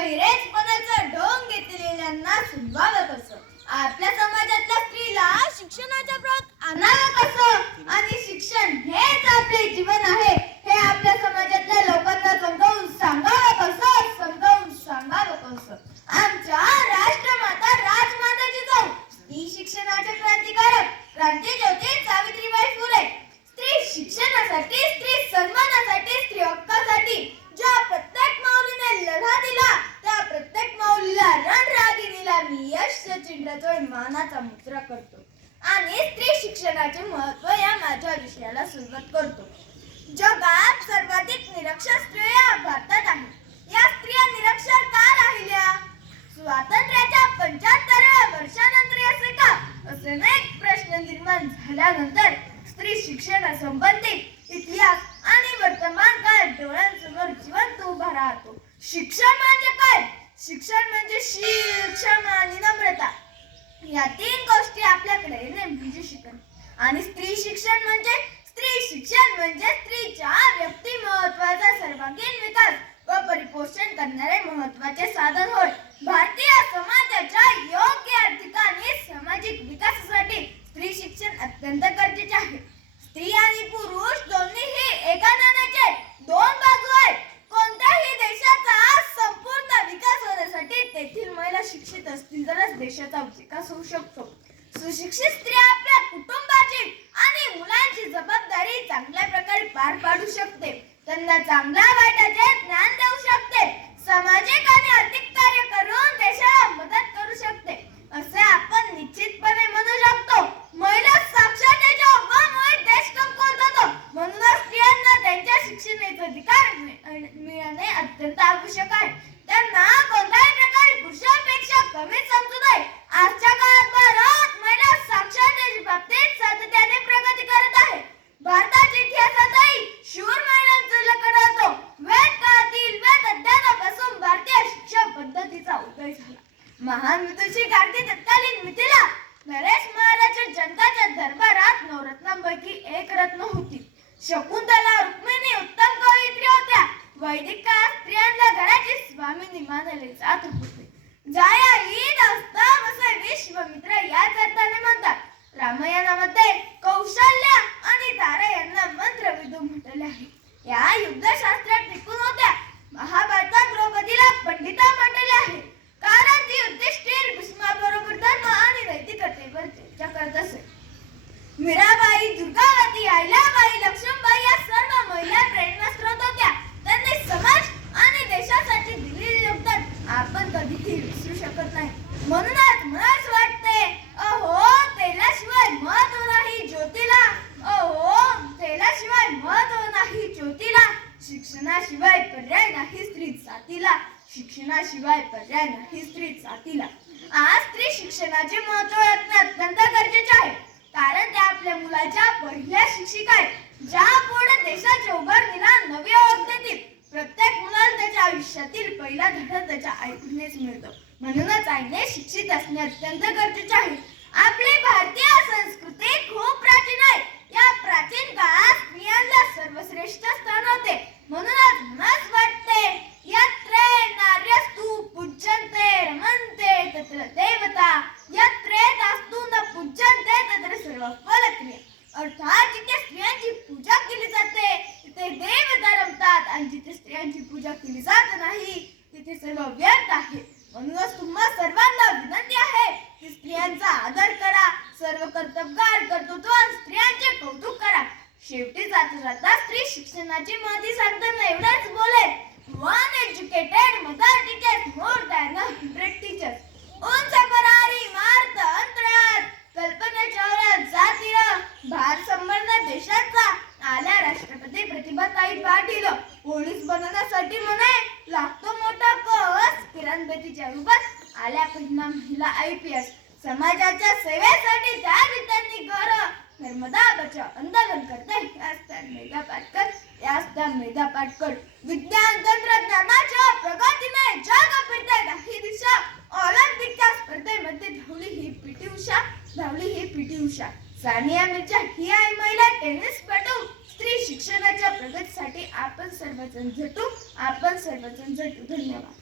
बहिरेजपणाचं ढोंग घेतलेल्यांना सुनवावं कसं आपल्या समाजातल्या स्त्रीला शिक्षणाच्या प्रत आणावं कसं आणि शिक्षण हेच आपले जीवन आहे. हे आपल्या समाजातल्या लोकांना समजावून सांगावं कसं समजावून सांगावं कसं आमच्या राष्ट्रमाता राजमाताची जाऊ स्त्री शिक्षणाचे क्रांतिकारक. क्रांती ज्योती सावित्रीबाई फुले. स्त्री शिक्षणासाठी स्त्री मानाचा मुद्रा करतो. आणि स्त्री शिक्षणाचे महत्त्व या माझ्या विषयाला सुरुवात करतो. जगात सर्वाधिक निरक्षर स्त्रिया भारतात आहेत या स्त्रिया निरक्षर का राहिल्या? स्वातंत्र्याच्या पंच्याहत्तराव्या वर्षानंतर असे का असे अनेक प्रश्न निर्माण झाल्यानंतर स्त्री शिक्षणासंबंधित इतिहास आणि वर्तमान काळ डोळ्यांसमोर जिवंत उभा राहतो. शिक्षण या तीन गोष्टी आपल्याकडे येणे म्हणजे शिकण. आणि स्त्री शिक्षण म्हणजे स्त्री शिक्षण म्हणजे स्त्रीच्या व्यक्तिमत्वाचा सर्वांगीण विकास व परिपोषण करणारे महत्त्वाचे साधन होय. भारतीय समाजाच्या योग्य आर्थिक आणि सामाजिक विकासासाठी स्त्री शिक्षण अत्यंत गरजेचे आहे. स्त्री आणि पुरुष दोन्ही एका नाण्याचे दोन बाजू आहेत कोणत्याही देशाचा संपूर्ण विकास होण्यासाठी तेथील महिला शिक्षित असतील तरच देशाचा विकास होऊ शकतो. सुशिक्षित स्त्री आपल्या कुटुंबाची आणि मुलांची जबाबदारी चांगल्या प्रकारे पार पाडू शकते. त्यांना चांगला वाटायचे स्त्रियांना घराची स्वामींनी मानले जात होते जाया येत असता असे विश्वमित्र याच अर्थाने म्हणतात. रामायणामध्ये कौशल्य आणि तारा यांना मंत्र विदू म्हटले आहे. या युद्धशास्त्र टिकून होत्या महाभारतात द्रौपदीला पंडिता म्हटले आहे कारण ती युधिष्ठिर भीष्माबरोबर धर्म आणि नैतिकतेवर चर्चा करत असे मीराबाई दुर्गावती अहिल्याबाई लक्ष्मीबाई या सर्व महिला प्रेरणास्त्रोत होत्या त्यांनी समाज आणि देशासाठी दिलेले योगदान आपण कधीही विसरू शकत नाही म्हणूनच मला असं वाटते अहो तेलाशिवाय महत्त्व नाही ज्योतीला अहो तेलाशिवाय महत्त्व नाही ज्योतीला शिक्षणाशिवाय पर्याय नाही स्त्री जातीला शिक्षणाशिवाय पर्याय नाही. स्त्री जातीला. आज स्त्री शिक्षणाचे महत्त्व ओळखणे अत्यंत गरजेचे आहे. कारण त्या आपल्या मुलाच्या पहिल्या शिक्षिका आहेत. ज्या पूर्ण देशाच्या उभारणीला नवी ओळख देतील. प्रत्येक मुलाला त्याच्या आयुष्यातील पहिला धडा त्याच्या आईनेच मिळतो. म्हणूनच आईने शिक्षित असणे अत्यंत गरजेचे आहे. केली जात नाही. तिथे सर्व व्यर्थ आहे. म्हणूनच तुम्हा सर्वांना विनंती आहे की स्त्रियांचा आदर करा. सर्व कर्तबगार कर्तृत्व स्त्रियांचे कौतुक करा. शेवटी जाता जाता स्त्री शिक्षणाची महती सांगताना एवढंच बोले. One educated mother teachers more than hundred teachers उंच भरारी मार्त अंतराळ कल्पना चावला जातीय भार संबंध देशाचा. आल्या राष्ट्रपती प्रतिभाताई पाटील. पोलीस बनवण्यासाठी म्हणे लागतो मोठा कस. किरण रूपात आल्या पहिला महिला आय पी एस समाजाच्या सेवेसाठी त्या त्यांनी घर. नर्मदा बचाव आंदोलन करते याच त्या मेधा पाटकर याच त्या मेधा पाटकर. विज्ञान तंत्रज्ञानाच्या प्रगतीने जग फिरते ही दिशा ऑलिम्पिकच्या स्पर्धेमध्ये धावली ही पीटी उषा धावली ही पीटी उषा. सानिया मिर्झा ही आहे महिला टेनिसपटू. स्त्री शिक्षणाच्या प्रगतीसाठी आपण सर्वजण झटू आपण सर्वजण झटू. धन्यवाद.